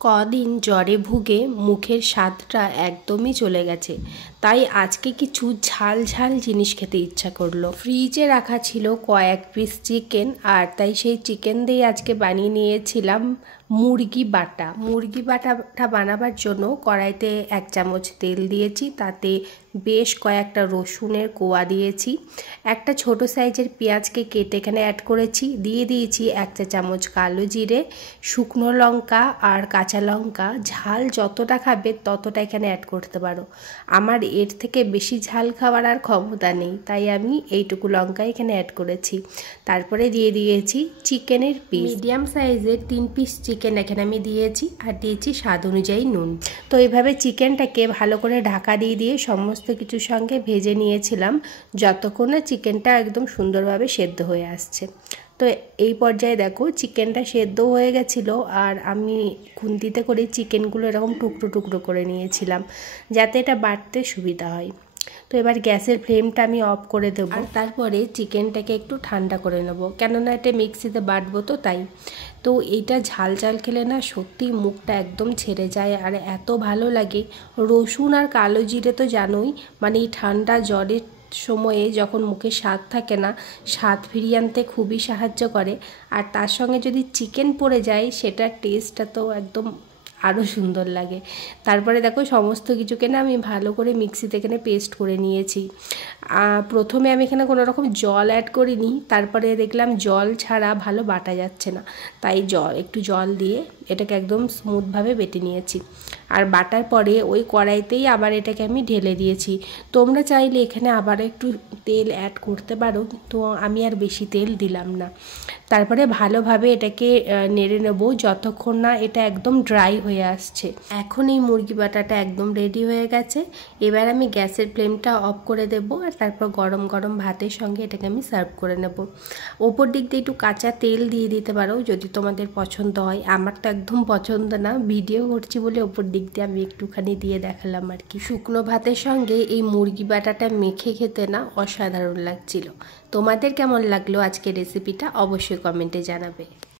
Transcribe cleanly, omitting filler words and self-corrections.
কদিন জ্বরে ভুগে মুখের স্বাদটা একদমই চলে গেছে, তাই আজকে কিছু ঝাল ঝাল জিনিস খেতে ইচ্ছা করলো। ফ্রিজে রাখা ছিল কয়েক পিস চিকেন, আর তাই সেই চিকেন দিয়ে আজকে বানিয়ে নিয়েছিলাম মুরগি বাটা। মুরগি বাটাটা বানাবার জন্য কড়াইতে 1 চামচ তেল দিয়েছি, তাতে বেশ কয়েকটা রসুনের কোয়া দিয়েছি, একটা ছোট সাইজের পেঁয়াজকে কেটে এখানে অ্যাড করেছি, দিয়ে দিয়েছি 1 চা চামচ কালো জিরে, শুকনো লঙ্কা আর কাঁচা লঙ্কা। ঝাল যতটা খাবে ততটা এখানে অ্যাড করতে পারো, আমার এর থেকে বেশি ঝাল খাওয়ার আর ক্ষমতা নেই, তাই আমি এইটুকু লঙ্কা এখানে অ্যাড করেছি। তারপরে দিয়ে দিয়েছি চিকেনের পিস, মিডিয়াম সাইজের 3 পিস চিকেন এখানে আমি দিয়েছি, আর দিয়েছি স্বাদ অনুযায়ী নুন। তো এইভাবে চিকেনটাকে ভালো করে ঢাকা দিয়ে দিয়ে সমস্ত কিছুর সঙ্গে ভেজে নিয়েছিলাম যতক্ষণ না চিকেনটা একদম সুন্দরভাবে সেদ্ধ হয়ে আসছে। তো এই পর্যায়ে দেখো চিকেনটা সেদ্ধ হয়ে গেছিলো, আর আমি খুন্তিতে করে চিকেনগুলো এরকম টুকরো টুকরো করে নিয়েছিলাম যাতে এটা বাটতে সুবিধা হয়। তো এবার গ্যাসের ফ্লেমটা আমি অফ করে দেবো, আর তারপরে চিকেনটাকে একটু ঠান্ডা করে নেবো, কেননা এটা মিক্সিতে বাটবো তো তাই। তো এইটা ঝাল ঝাল খেলে না সত্যি মুখটা একদম ছেড়ে যায়, আর এত ভালো লাগে। রসুন আর কালো জিরে তো জানোই, মানে এই ঠান্ডা জ্বরের সময়ে যখন মুখে স্বাদ থাকে না, স্বাদ ফিরিয়ে আনতে খুবই সাহায্য করে। আর তার সঙ্গে যদি চিকেন পড়ে যায় সেটার টেস্টটা তো একদম আরও সুন্দর লাগে। তারপরে দেখো সমস্ত কিছুকে না আমি ভালো করে মিক্সিতে এখানে পেস্ট করে নিয়েছি। প্রথমে আমি এখানে কোনো রকম জল অ্যাড করিনি, তারপরে দেখলাম জল ছাড়া ভালো বাটা যাচ্ছে না, তাই একটু জল দিয়ে এটাকে একদম স্মুথভাবে বেটে নিয়েছি। আর বাটার পরে ওই কড়াইতেই আবার এটাকে আমি ঢেলে দিয়েছি। তোমরা চাইলে এখানে আবার একটু তেল অ্যাড করতে পারো, তো আমি আর বেশি তেল দিলাম না। তারপরে ভালোভাবে এটাকে নেড়ে নেবো যতক্ষণ না এটা একদম ড্রাই হয়ে আসছে। এখন এই মুরগি বাটাটা একদম রেডি হয়ে গেছে। এবার আমি গ্যাসের ফ্লেমটা অফ করে দেবো, আর তারপর গরম গরম ভাতের সঙ্গে এটাকে আমি সার্ভ করে নেব। ওপর দিক দিয়ে একটু কাঁচা তেল দিয়ে দিতে পারো যদি তোমাদের পছন্দ হয়, আমার তো একদম পছন্দ না, ভিডিও করছি বলে ওপর দিক দিয়ে আমি একটুখানি দিয়ে দেখালাম আর কি। শুকনো ভাতের সঙ্গে এই মুরগি বাটাটা মেখে খেতে না অসাধারণ লাগছিল। তোমাদের কেমন লাগলো আজকের রেসিপিটা অবশ্যই কমেন্টে জানাবে।